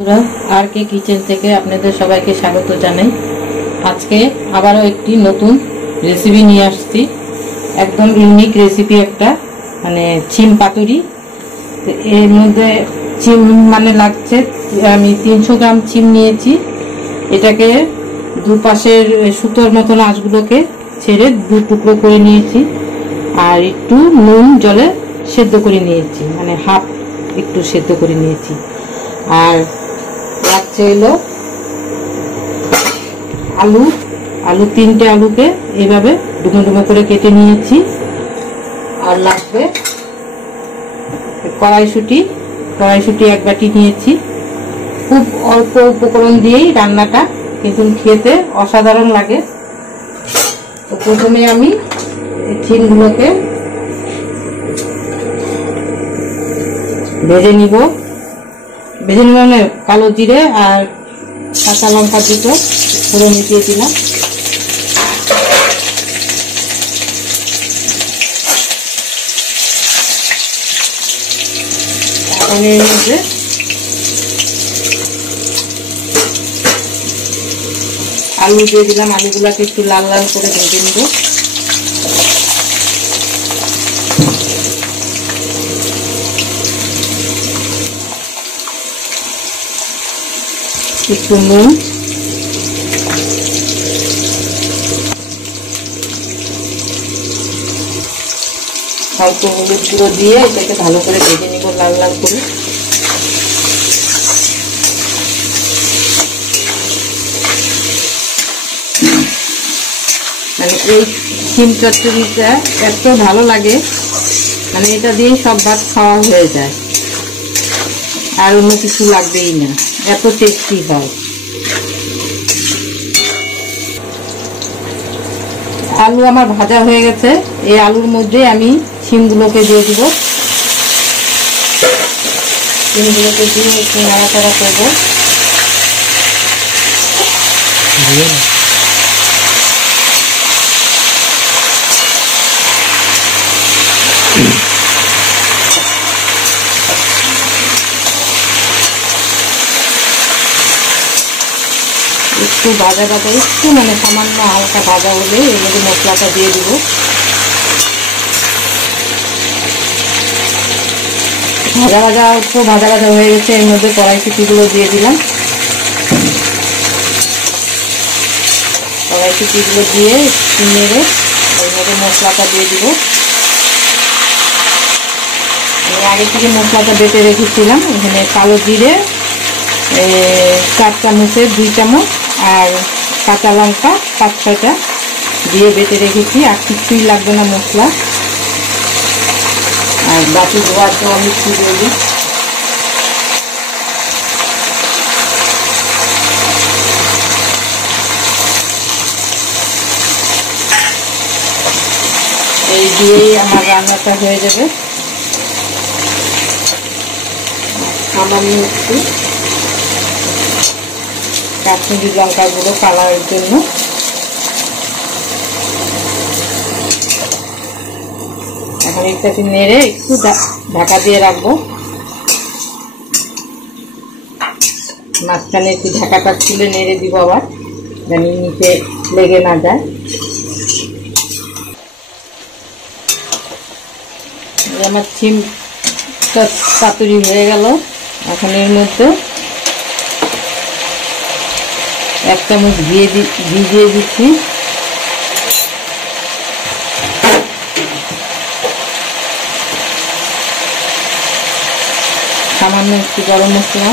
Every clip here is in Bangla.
আর কে কিচেন থেকে আপনাদের সবাইকে স্বাগত জানাই। আজকে আবারও একটি নতুন রেসিপি নিয়ে আসছি, একদম ইউনিক রেসিপি একটা, মানে চিম পাতুরি। এর মধ্যে চিম মানে লাগছে, আমি 300 গ্রাম চিম নিয়েছি। এটাকে দুপাশের সুতোর মতন আঁশগুলোকে ছেড়ে দু টুকরো করে নিয়েছি, আর একটু নুন জলে সেদ্ধ করে নিয়েছি, মানে হাফ একটু সেদ্ধ করে নিয়েছি। আর লাগছে হলো আলু, 3টে আলুকে এইভাবে ডুমো ডুমো করে কেটে নিয়েছি। আর লাগবে কড়াইশুঁটি 1 বাটি নিয়েছি। খুব অল্প উপকরণ দিয়েই রান্নাটা কিন্তু খেতে অসাধারণ লাগে। তো প্রথমে আমি চিমগুলোকে ভেজে নিব মানে কালো জিরে আর কাঁচা লঙ্কা দুটো পুরো মিশিয়ে দিলাম। এখন এর মধ্যে আলু দিয়ে দিলাম, আলুগুলাকে একটু লাল লাল করে ভেজে নিব। একটু নুন, অল্প হলুদ গুঁড়ো দিয়ে এটাকে ভালো করে ভেজে নিব লাল লাল করে। মানে এই চিম চচ্চড়িটা এত ভালো লাগে, মানে এটা দিয়েই সব ভাত খাওয়া হয়ে যায়, আর অন্য কিছু লাগবেই না, এত টেস্টি হয়। আলু আমার ভাজা হয়ে গেছে, এই আলুর মধ্যে আমি শিমগুলোকে দিয়ে দিব। শিমগুলোকে দিয়ে একটু নাড়াচাড়া করবো। একটু ভাজা একটু মানে সামান্য হালকা ভাজা হলে এর মধ্যে মশলাটা দিয়ে দিব। একটু ভাজা হয়ে গেছে, এর মধ্যে কড়াইশুঁটিগুলো দিয়ে দিলাম। কড়াইশুঁটিগুলো দিয়ে একটু নেড়ে এর মধ্যে মশলাটা দিয়ে দিব। আমি আগে থেকে মশলাটা বেটে রেখেছিলাম। এখানে কালো জিরে 4 চামচের 2 চামচ আর কাঁচা লঙ্কা 5-6টা দিয়ে বেটে রেখেছি। আর কিছুই লাগবে না মশলা। আর বাকি ধোয়ার তো আমি একটু দিয়ে দিই। এই দিয়েই আমার রান্নাটা হয়ে যাবে। সামান্য একটু কাশ্মীরি লঙ্কা গুঁড়ো কালারের জন্য। এখন এটাকে নেড়ে একটু ঢাকা দিয়ে রাখবো। মাঝখানে একটু ঢাকাটা খুলে নেড়ে দিব আবার, যেন নিচে লেগে না যায়। আমার চিম পাতুরি হয়ে গেল। এখন এর মধ্যে 1 চামচ ভিজিয়ে দিচ্ছি। সামান্য একটু গরম মশলা,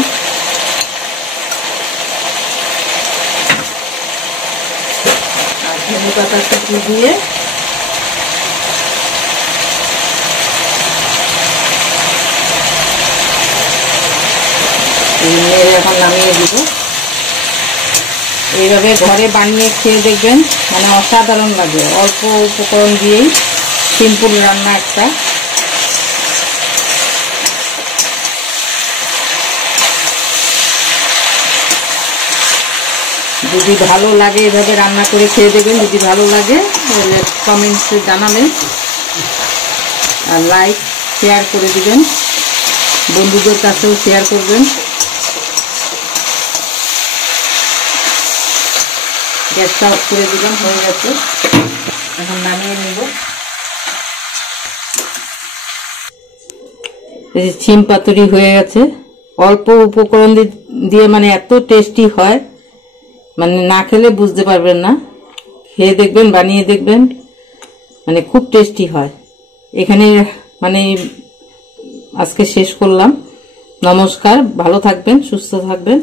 আর ধনে পাতা কুচি দিয়ে এখন নামিয়ে দিব। এইভাবে ঘরে বানিয়ে খেয়ে দেখবেন, মানে অসাধারণ লাগে। অল্প উপকরণ দিয়েই সিম্পল রান্না একটা। যদি ভালো লাগে এভাবে রান্না করে খেয়ে দেখবেন। যদি ভালো লাগে তাহলে কমেন্টসে জানাবেন, আর লাইক শেয়ার করে দিবেন, বন্ধুদের কাছেও শেয়ার করবেন। গ্যাসটা অফ করে দিলাম, হয়ে গেছে। এখন নামিয়ে নেব। এই যে শিম পাতুরি হয়ে গেছে। অল্প উপকরণ দিয়ে মানে এত টেস্টি হয়, মানে না খেলে বুঝতে পারবেন না। খেয়ে দেখবেন, বানিয়ে দেখবেন, মানে খুব টেস্টি হয়। এখানে মানে আজকে শেষ করলাম। নমস্কার, ভালো থাকবেন, সুস্থ থাকবেন।